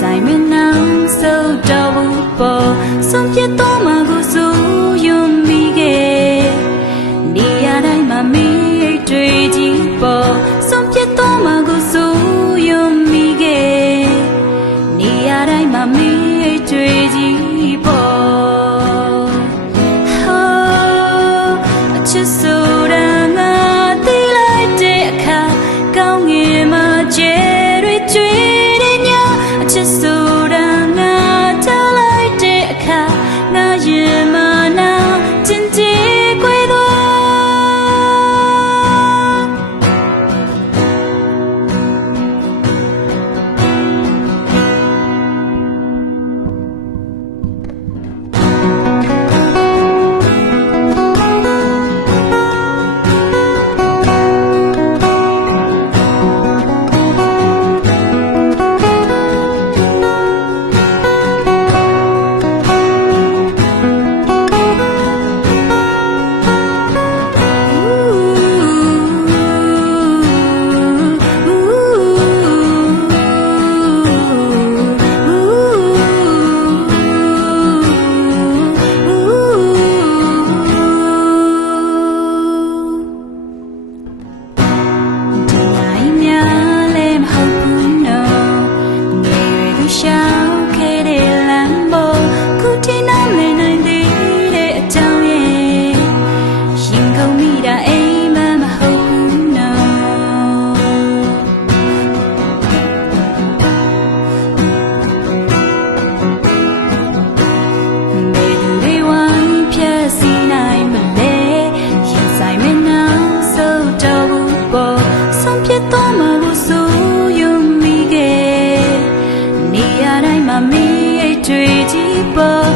ဆိုင်မနှောင်းစိုးတော်ဘူးပေါ်ဆုံးပြတ်တော်မှာကိုစူယွန်မိခဲ့နေရာတိုင်းမှာမိတွေ့ကြီးပေါ်ဆုံးပြတ်တော်မှာကိုစူယွန်မိခဲ့နေရာတိုင်းမှာမိတွေ့ကြီးပေါ်အချစ်ဆိုတာငါသိလိုက်တဲ့အခါကောင်းငင်မှာကျဲတွေကျွေးတဲ့ညအချစ်ဆိုတာငါထားလိုက်တဲ့အခါငါရင်မနာကျင်ကြည်ခွေသွားမိတွေ့ကြီးပေါ်